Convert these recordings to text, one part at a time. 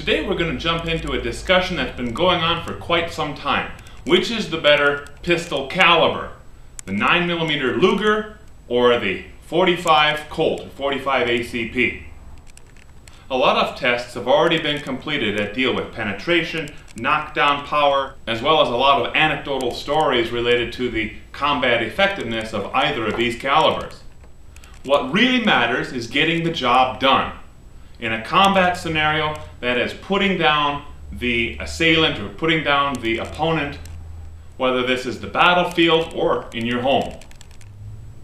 Today we're going to jump into a discussion that's been going on for quite some time. Which is the better pistol caliber? The 9mm Luger or the .45 Colt, or .45 ACP? A lot of tests have already been completed that deal with penetration, knockdown power, as well as a lot of anecdotal stories related to the combat effectiveness of either of these calibers. What really matters is getting the job done. In a combat scenario, that is putting down the assailant or putting down the opponent, whether this is the battlefield or in your home.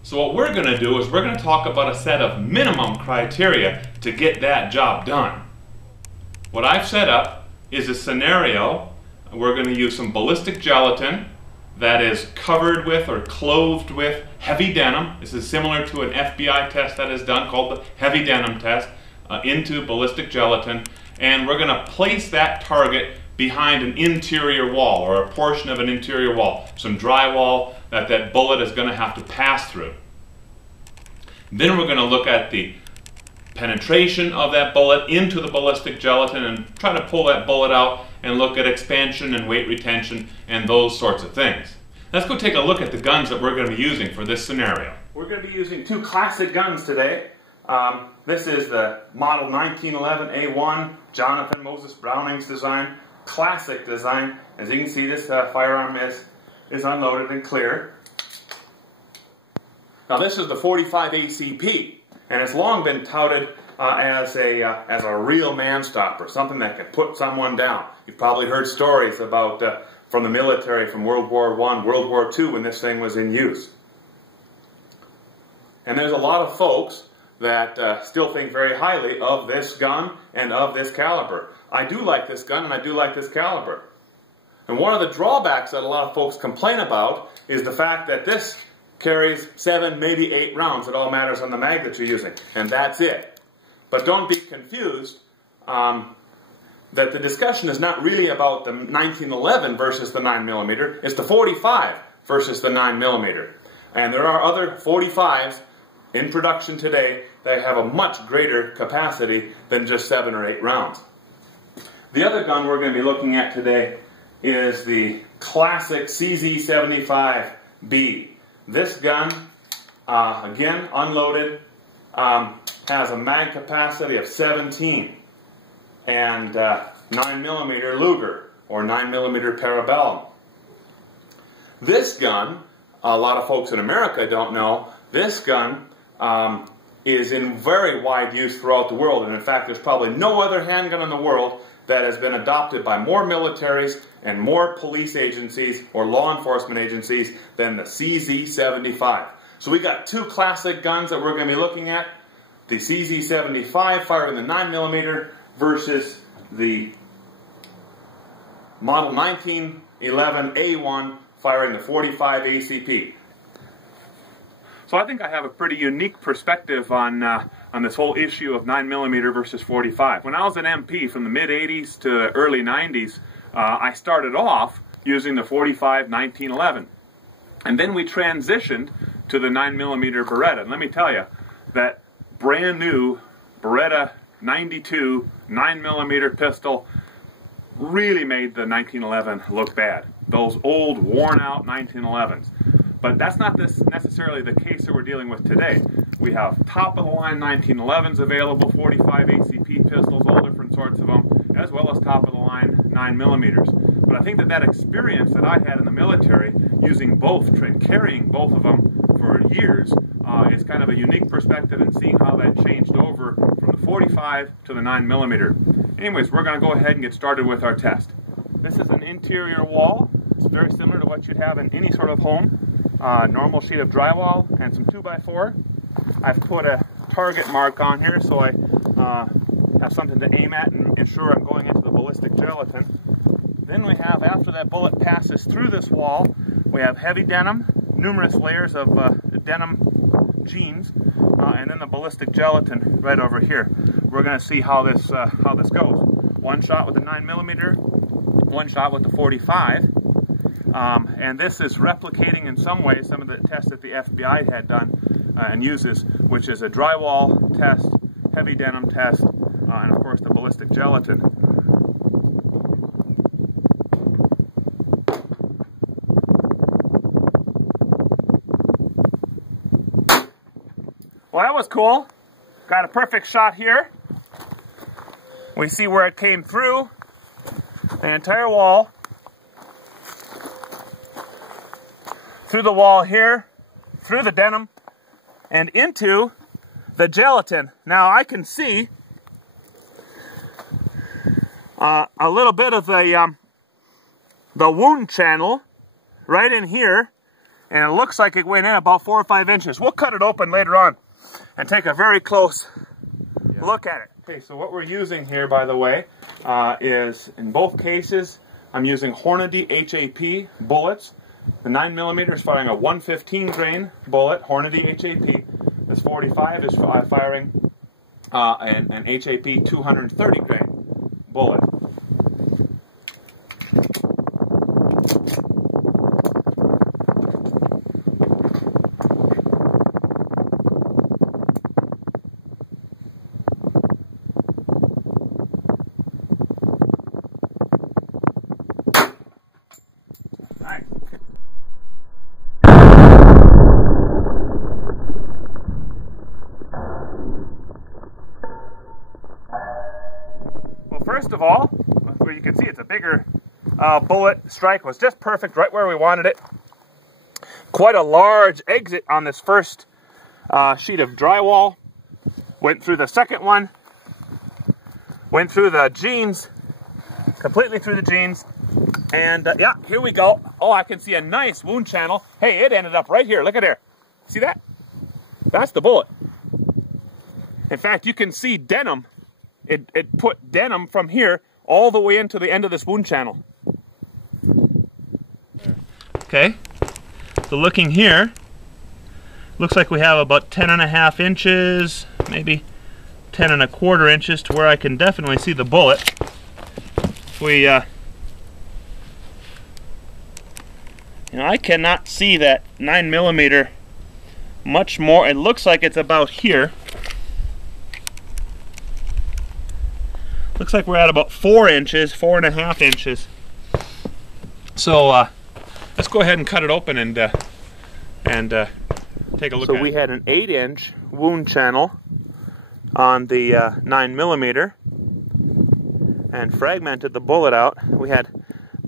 So what we're going to do is we're going to talk about a set of minimum criteria to get that job done. What I've set up is a scenario. We're going to use some ballistic gelatin that is covered with or clothed with heavy denim. This is similar to an FBI test that is done called the heavy denim test, into ballistic gelatin, and we're going to place that target behind an interior wall or a portion of an interior wall, some drywall that bullet is going to have to pass through. Then we're going to look at the penetration of that bullet into the ballistic gelatin and try to pull that bullet out and look at expansion and weight retention and those sorts of things. Let's go take a look at the guns that we're going to be using for this scenario. We're going to be using two classic guns today. This is the model 1911A1, Jonathan Moses Browning's design, classic design. As you can see, this firearm is unloaded and clear. Now this is the .45 ACP, and it's long been touted as a real man stopper, something that can put someone down. You've probably heard stories about from the military from World War I, World War II, when this thing was in use. And there's a lot of folks that still think very highly of this gun and of this caliber. I do like this gun and I do like this caliber. And one of the drawbacks that a lot of folks complain about is the fact that this carries 7, maybe 8 rounds. It all matters on the mag that you're using, and that's it. But don't be confused that the discussion is not really about the 1911 versus the 9mm. It's the .45 versus the 9mm. And there are other .45s in production today that have a much greater capacity than just 7 or 8 rounds. The other gun we're going to be looking at today is the classic CZ75B. This gun, again unloaded, has a mag capacity of 17 and 9mm Luger or 9mm Parabellum. This gun, a lot of folks in America don't know, this gun is in very wide use throughout the world, and in fact there's probably no other handgun in the world that has been adopted by more militaries and more police agencies or law enforcement agencies than the CZ75. So we got two classic guns that we're going to be looking at. The CZ75 firing the 9mm versus the model 1911A1 firing the .45 ACP. So I think I have a pretty unique perspective on this whole issue of 9mm versus .45. When I was an MP from the mid-80s to early 90s, I started off using the .45 1911. And then we transitioned to the 9mm Beretta. And let me tell you, that brand new Beretta 92 9mm pistol really made the 1911 look bad. Those old, worn-out 1911s. But that's not necessarily the case that we're dealing with today. We have top-of-the-line 1911s available, .45 ACP pistols, all different sorts of them, as well as top-of-the-line 9mm. But I think that experience that I had in the military, using both, carrying both of them for years, is kind of a unique perspective in seeing how that changed over from the .45 to the 9mm. Anyways, we're going to go ahead and get started with our test. This is an interior wall. It's very similar to what you'd have in any sort of home. Normal sheet of drywall and some 2x4. I've put a target mark on here so I have something to aim at and ensure I'm going into the ballistic gelatin. Then we have, after that bullet passes through this wall, we have heavy denim, numerous layers of denim jeans, and then the ballistic gelatin right over here. We're going to see how this goes. One shot with the 9mm, one shot with the .45. And this is replicating in some ways some of the tests that the FBI had done and uses, which is a drywall test, heavy denim test, and of course the ballistic gelatin. Well, that was cool. Got a perfect shot here. We see where it came through the entire wall, through the wall here, through the denim, and into the gelatin. Now I can see a little bit of the wound channel right in here, and it looks like it went in about 4 or 5 inches. We'll cut it open later on and take a very close look at it. Okay, so what we're using here, by the way, is, in both cases, I'm using Hornady HAP bullets. The 9mm is firing a 115 grain bullet, Hornady HAP. This 45 is firing an HAP 230 grain bullet. Nice. Well, first of all, where you can see it's a bigger bullet. Strike was just perfect, right where we wanted it. Quite a large exit on this first sheet of drywall. Went through the second one. Went through the jeans, completely through the jeans. And yeah, here we go. Oh, I can see a nice wound channel. Hey, it ended up right here. Look at there. See that? That's the bullet. In fact, you can see denim. It put denim from here all the way into the end of this wound channel. Okay, so looking here, looks like we have about 10.5 inches, maybe 10.25 inches to where I can definitely see the bullet. I cannot see that 9mm much more. It looks like it's about here. Looks like we're at about 4 inches, 4.5 inches. So let's go ahead and cut it open and take a look at it. So we had an 8-inch wound channel on the 9mm and fragmented the bullet out. We had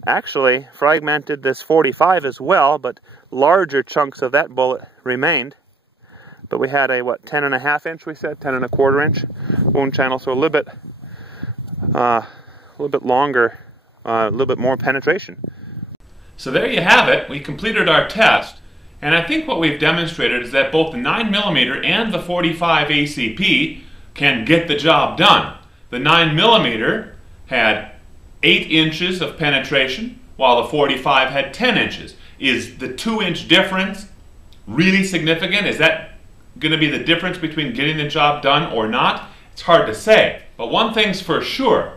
actually fragmented this 45 as well, but larger chunks of that bullet remained. But we had a, what, 10.5 inch, we said, 10.25 inch wound channel, so a little bit longer, a little bit more penetration. So there you have it. We completed our test, and I think what we've demonstrated is that both the 9mm and the 45 ACP can get the job done. The 9mm had 8 inches of penetration, while the 45 had 10 inches. Is the 2-inch difference really significant? Is that going to be the difference between getting the job done or not? It's hard to say. But one thing's for sure,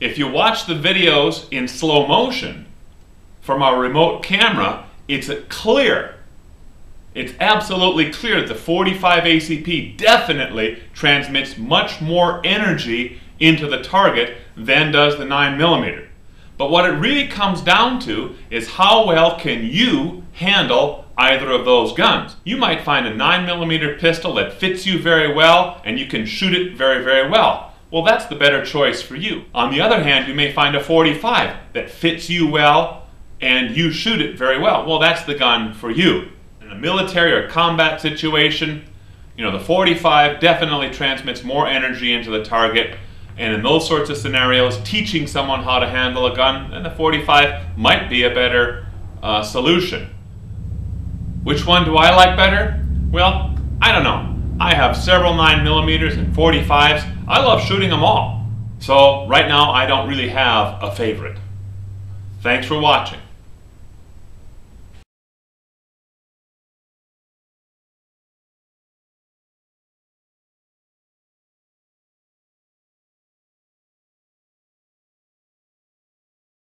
if you watch the videos in slow motion from our remote camera, it's clear. It's absolutely clear that the 45 ACP definitely transmits much more energy into the target than does the 9mm. But what it really comes down to is how well can you handle either of those guns. You might find a 9mm pistol that fits you very well and you can shoot it very, very well. Well, that's the better choice for you. On the other hand, you may find a 45 that fits you well and you shoot it very well. Well, that's the gun for you. In a military or combat situation, the 45 definitely transmits more energy into the target. And in those sorts of scenarios, teaching someone how to handle a gun, then the 45 might be a better solution. Which one do I like better? Well, I don't know. I have several 9mm and 45s. I love shooting them all. So right now, I don't really have a favorite. Thanks for watching.